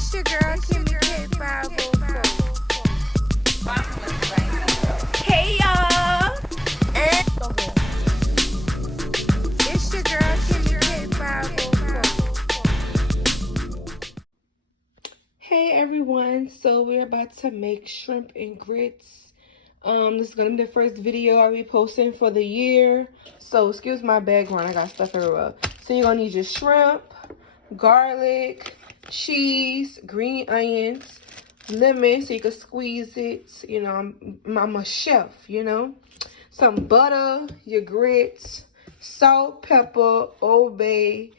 It's your girl, Kimmy K504. Hey, y'all. It's your girl, Kimmy K504. Hey, everyone. So we're about to make shrimp and grits. This is going to be the first video I'll be posting for the year. So excuse my background. I got stuff everywhere. So you're going to need your shrimp, garlic, cheese, green onions, lemon so you can squeeze it. You know, I'm a chef, you know. Some butter, your grits, salt, pepper, Old Bay,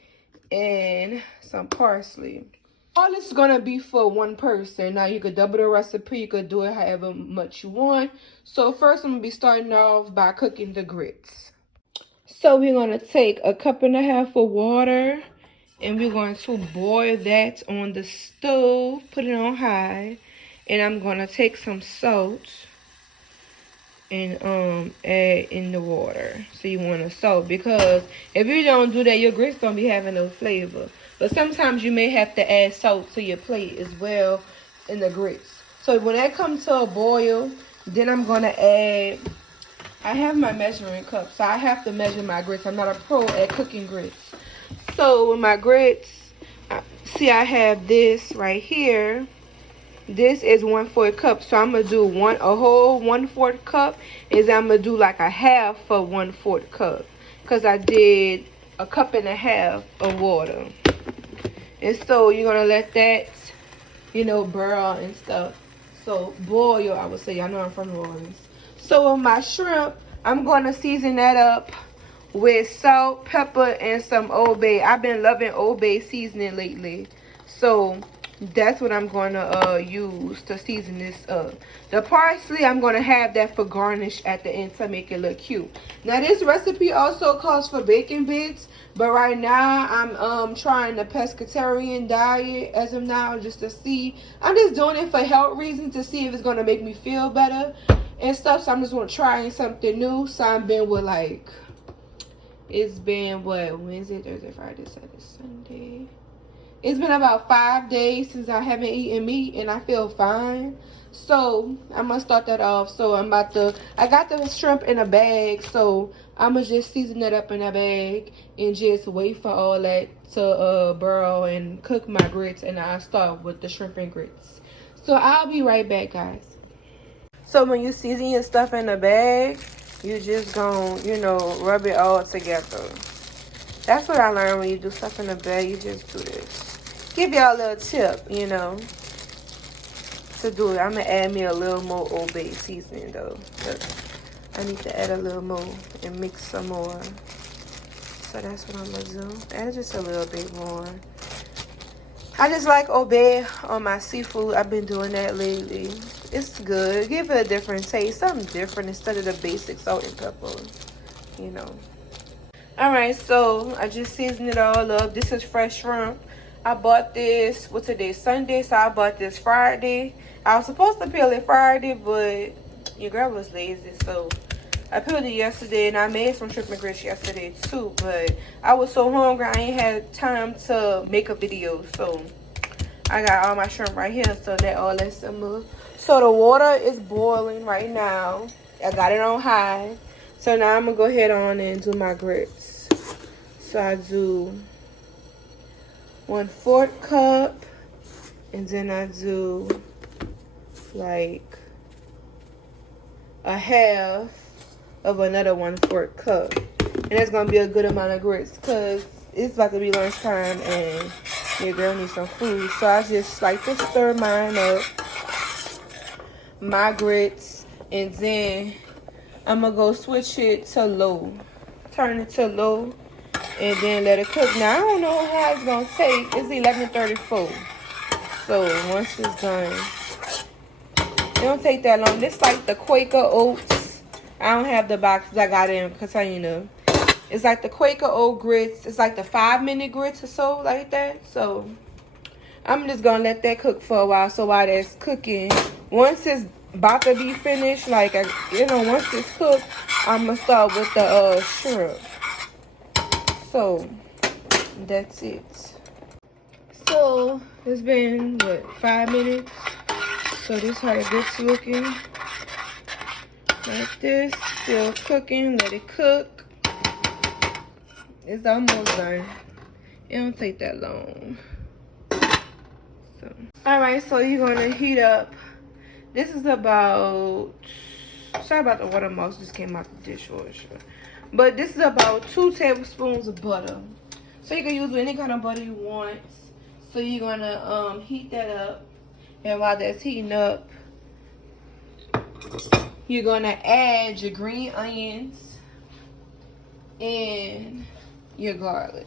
and some parsley. All this is going to be for one person. Now, you could double the recipe. You could do it however much you want. So first, I'm going to be starting off by cooking the grits. So we're going to take a cup and a half of water. And we're going to boil that on the stove. Put it on high. And I'm going to take some salt and add in the water. So you want to salt, because if you don't do that, your grits don't be having no flavor. But sometimes you may have to add salt to your plate as well in the grits. So when that comes to a boil, then I'm going to add, I have my measuring cup, so I have to measure my grits. I'm not a pro at cooking grits. So with my grits, see, I have this right here. This is 1/4 cup, so I'm gonna do a whole 1/4 cup, is I'm gonna do like a half of 1/4 cup, because I did a cup and a half of water. And so you're gonna let that, you know, boil and stuff. So boil, I would say. I know I'm from New Orleans. So with my shrimp, I'm gonna season that up with salt, pepper, and some Old Bay. I've been loving Old Bay seasoning lately, so that's what I'm going to use to season this up. The parsley, I'm going to have that for garnish at the end to make it look cute. Now, this recipe also calls for bacon bits, but right now I'm trying the pescatarian diet as of now, just to see. I'm just doing it for health reasons, to see if it's going to make me feel better and stuff. So I'm just going to try something new. So I've been with, like, it's been what, Wednesday, Thursday, Friday, Saturday, Sunday. It's been about 5 days since I haven't eaten meat, and I feel fine. So I'm gonna start that off. So I got the shrimp in a bag, so I'm gonna just season it up in a bag and just wait for all that to boil and cook my grits, and I'll start with the shrimp and grits. So I'll be right back, guys. So when you season your stuff in a bag, you just gonna, you know, rub it all together. That's what I learned when you do stuff in a bag. You just do this. Give y'all a little tip, you know, to do it. I'm going to add me a little more Old Bay seasoning, though. I need to add a little more and mix some more. So that's what I'm going to do. Add just a little bit more. I just like Old Bay on my seafood. I've been doing that lately. It's good. Give it a different taste. Something different instead of the basic salt and pepper, you know. Alright, so I just seasoned it all up. This is fresh shrimp. I bought this, what's today, Sunday, so I bought this Friday. I was supposed to peel it Friday, but your girl was lazy, so I peeled it yesterday, and I made some shrimp and grits yesterday too, but I was so hungry I ain't had time to make a video, so I got all my shrimp right here, so let all that simmer. So the water is boiling right now. I got it on high. So now I'm going to go ahead on and do my grits. So I do 1/4 cup. And then I do like a half of another 1/4 cup. And that's going to be a good amount of grits, because it's about to be lunchtime and your girl needs some food. So I just like to stir mine up, my grits, and then I'm going to go switch it to low. Turn it to low and then let it cook. Now, I don't know how it's going to take. It's 11:34. So, once it's done, it don't take that long. This like the Quaker Oats. I don't have the box. I got it in a container. It's like the Quaker Oat grits. It's like the 5-minute grits or so, like that. So, I'm just going to let that cook for a while. So, while that's cooking, once it's about to be finished, like, you know, once it's cooked, I'm gonna start with the shrimp. So that's it. So It's been, what, 5 minutes? So this how the grits looking. Like this. Still cooking. Let it cook. It's almost done. It don't take that long. So, alright, so you're gonna heat up. This is about, sorry about the water mouse just came out the dishwasher. But this is about 2 tablespoons of butter. So you can use any kind of butter you want. So you're gonna heat that up. And while that's heating up, you're gonna add your green onions and your garlic.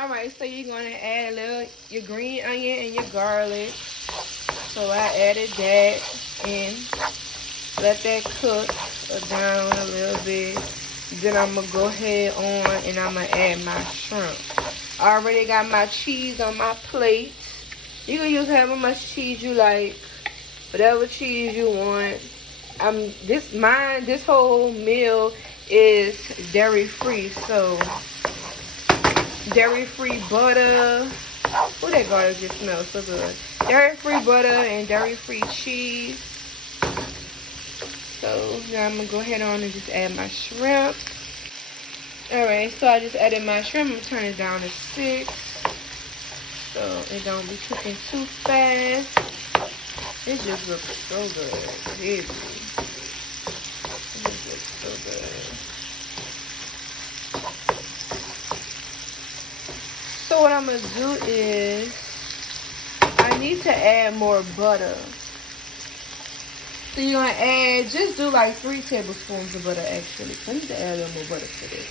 Alright, so you're gonna add your green onion and your garlic. So I added that and let that cook down a little bit. Then I'm gonna go ahead on and I'm gonna add my shrimp. I already got my cheese on my plate. You can use however much cheese you like, whatever cheese you want. This whole meal is dairy free, so dairy free butter. Oh, that garlic just smells so good. Dairy free butter and dairy free cheese. So now I'm gonna go ahead on and just add my shrimp. Alright, so I just added my shrimp. I'm gonna turn it down to 6. So it don't be cooking too fast. It just looks so good. It just looks so good. So what I'm gonna do is I need to add more butter. So you're gonna add, just do like 3 tablespoons of butter actually. I need to add a little more butter to this.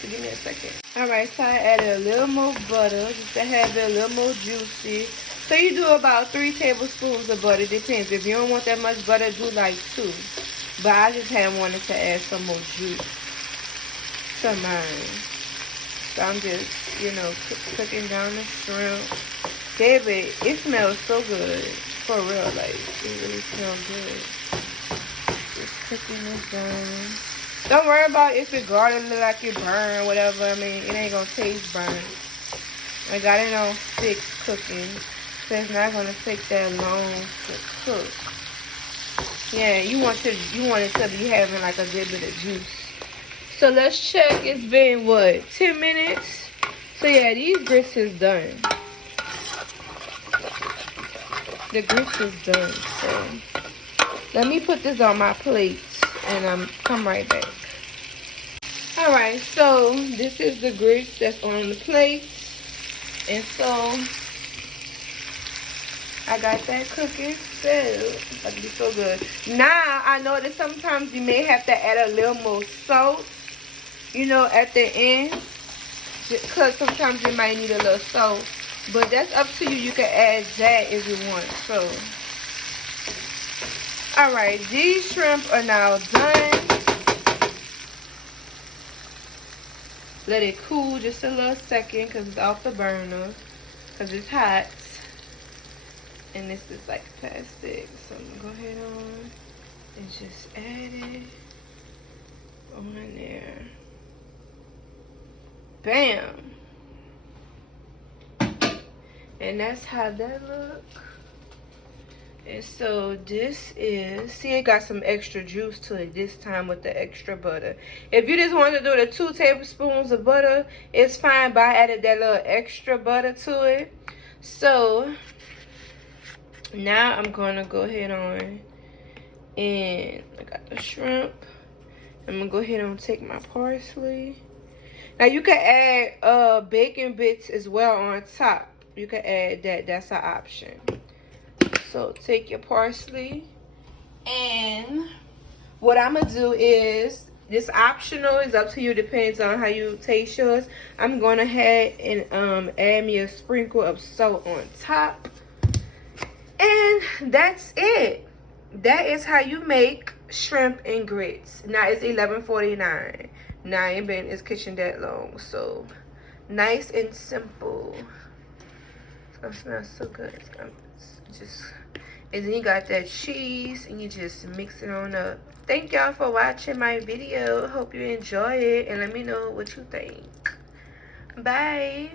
So give me a second. Alright, so I added a little more butter just to have it a little more juicy. So you do about 3 tablespoons of butter. Depends. If you don't want that much butter, do like 2. But I just wanted to add some more juice to mine. So I'm just, cooking down the shrimp. Baby, it smells so good. For real, like, it really smells good. Just cooking this down. Don't worry about if it garlic look like it burn, whatever. I mean, it ain't gonna taste burnt. I got it on 6 cooking. So it's not gonna take that long to cook. Yeah, you want it to be having like a good bit of juice. So let's check. It's been what, 10 minutes? So yeah, these grits is done. The grits is done. So let me put this on my plate and come right back. Alright, so this is the grits that's on the plate. And so I got that cooking. So that'll be so good. Now I know that sometimes you may have to add a little more salt, at the end, because sometimes you might need a little salt. But that's up to you. You can add that if you want. So, alright, these shrimp are now done. Let it cool just a little second because it's off the burner. Because it's hot. And this is like plastic. So I'm going to go ahead on and just add it on there. Bam! And that's how that look. And so this is, see, it got some extra juice to it this time with the extra butter. If you just want to do the 2 tablespoons of butter, it's fine, but I added that little extra butter to it. So now I'm going to go ahead on and I got the shrimp. I'm going to go ahead and take my parsley. Now you can add bacon bits as well on top. You can add that. That's an option. So take your parsley. And what I'm going to do is, this optional, is up to you. Depends on how you taste yours. I'm going to ahead and add me a sprinkle of salt on top. And that's it. That is how you make shrimp and grits. Now it's 11:49. Now I ain't been in this kitchen that long. So nice and simple. It smells so good. It's just, and then you got that cheese and you just mix it on up. Thank y'all for watching my video. Hope you enjoy it and let me know what you think. Bye.